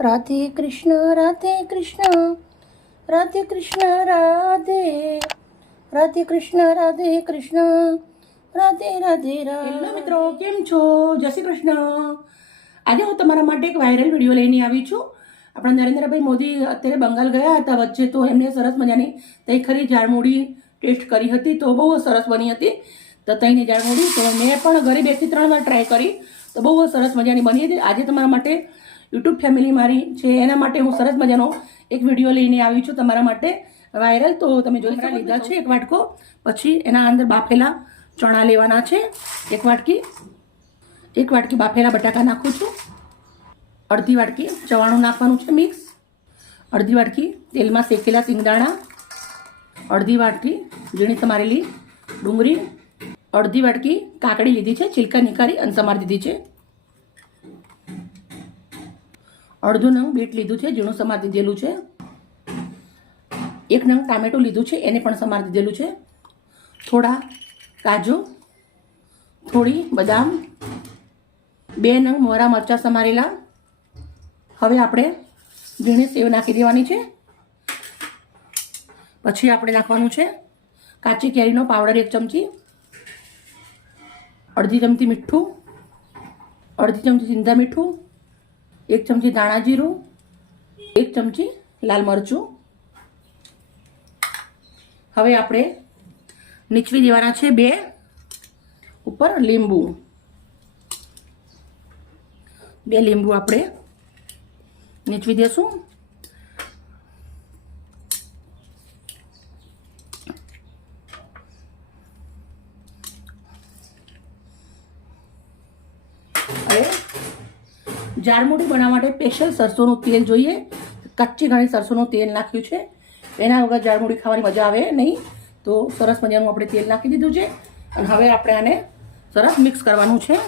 Radhe Krishna Radhe Krishna Radhe Krishna Radhe Radhe Krishna Radhe Krishna Radhe Radhe Radhe. Hello મિત્રો, કેમ છો? જય શ્રી કૃષ્ણ। આજે હું તમારા માટે એક વાયરલ વિડીયો લઈને આવી છું। આપણા નરેન્દ્રભાઈ મોદી અત્યારે બંગાળ ગયા હતા વચ્ચે, તો એમને સરસ મજાની તઈ ખરી ઝાડમૂળી ટેસ્ટ કરી હતી, તો બહુ સરસ બની હતી। તો તઈની ઝાડમૂળી તો મેં પણ ઘરે 2 થી 3 વાર ટ્રાય કરી, તો બહુ સરસ મજાની બની હતી। આજે તમારા માટે યુટ્યુબ ફેમિલી મારી છે એના માટે હું સરસ મજાનો એક વિડીયો લઈને આવી છું તમારા માટે વાયરલ। તો તમે જોઈ શકો લીધા છે 1 વાટકો, પછી એના અંદર બાફેલા ચણા લેવાના છે 1 વાટકી બાફેલા બટાકા નાખું છું, અડધી વાટકી ચવાણું નાખવાનું છે મિક્સ, અડધી વાટકી તેલમાં શેકેલા સિંગદાણા, અડધી વાટકી ઝીણી સમારેલી ડુંગળી, અડધી વાટકી કાકડી લીધી છે, છિલકા નીકાળી અને સમારી દીધી છે, અડધું નંગ બીટ લીધું છે, ઝીણું સમારી દીધેલું છે, 1 નંગ ટામેટું લીધું છે, એને પણ સમારી દીધેલું છે, થોડા કાજુ, થોડી બદામ, 2 નંગ મોરા મરચાં સમારેલા। હવે આપણે ઝીણી સેવ નાખી દેવાની છે। પછી આપણે નાખવાનું છે કાચી કેરીનો પાવડર 1 ચમચી, અડધી ચમચી મીઠું, અડધી ચમચી સિંધા મીઠું, 1 ચમચી ધાણા જીરું, 1 ચમચી લાલ મરચું। હવે આપણે નીચવી દેવાના છે 2 ઉપર લીંબુ, 2 લીંબુ આપણે નીચવી દેશું। હવે ઝાડમૂળી બનાવવા માટે સ્પેશિયલ સરસોનું તેલ જોઈએ। કચ્ચી ઘણી સરસોનું તેલ નાખ્યું છે, એના વગર ઝાડમૂળી ખાવાની મજા આવે નહીં, તો સરસ મજાનું આપણે તેલ નાખી દીધું છે। અને હવે આપણે આને સરસ મિક્સ કરવાનું છે।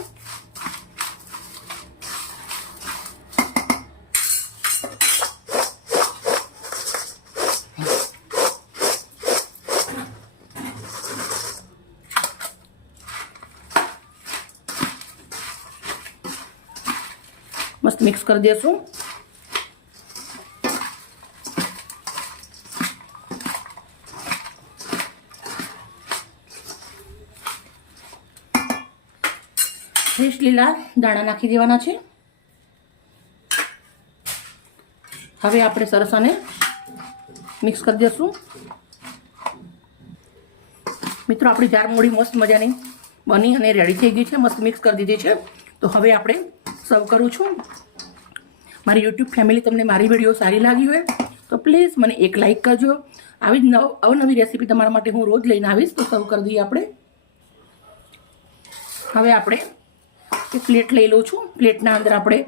મસ્ત મિક્સ કરી દેશું। ફ્રેશ લીલા દાણા નાખી દેવાના છે। હવે આપણે સરસ આને મિક્સ કરી દેશું। મિત્રો, આપણી ઝાડમૂળી મસ્ત મજાની બની અને રેડી થઈ ગઈ છે, મસ્ત મિક્સ કરી દીધી છે। તો હવે આપણે સર્વ કરું છું। મારી યુટ્યુબ ફેમિલી તમને મારી વિડીયો સારી લાગી હોય તો પ્લીઝ મને એક લાઇક કરજો। આવી જ અવનવી રેસીપી તમારા માટે હું રોજ લઈને આવીશ। તો સર્વ કરી દઈએ આપણે। હવે આપણે એક પ્લેટ લઈ લઉં છું, પ્લેટના અંદર આપણે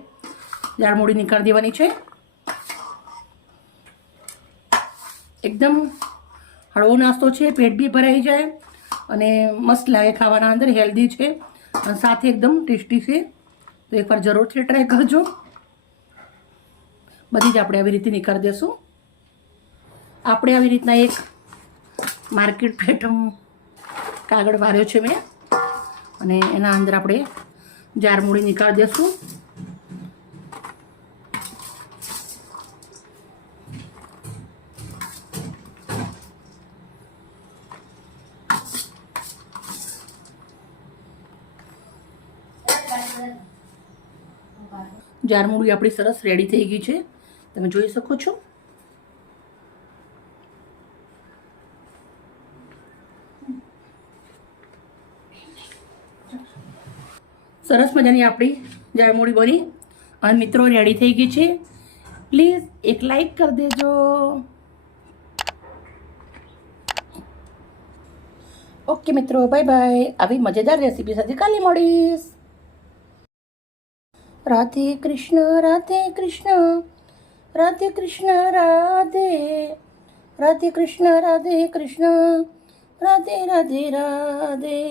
ઝાડમૂળી નીકાળી દેવાની છે। એકદમ હળવો નાસ્તો છે, પેટ બી ભરાઈ જાય અને મસ્ત લાગે ખાવાના, અંદર હેલ્ધી છે અને સાથે એકદમ ટેસ્ટી છે। તો એકવાર જરૂરથી ટ્રાય કરજો। બધી જ આપણે આવી રીતે નીકાળી દેશું। આપણે આવી રીતના એક માર્કેટ પેટ કાગળ વાર્યો છે મેં, અને એના અંદર આપણે ઝાડમૂળી નીકાળી દેશું। ઝાડમૂળી આપણી સરસ રેડી થઈ ગઈ છે, તમે જોઈ શકો છો। સરસ મજાની આપણી ઝાડમૂળી બની અને મિત્રો રેડી થઈ ગઈ છે। પ્લીઝ એક લાઈક કરી દેજો। ઓકે મિત્રો, બાય બાય। આવી મજેદાર રેસીપી સાથે કાલે મળીશ। राधे कृष्ण राधे कृष्ण राधे कृष्ण राधे राधे कृष्ण राधे कृष्ण राधे राधे राधे।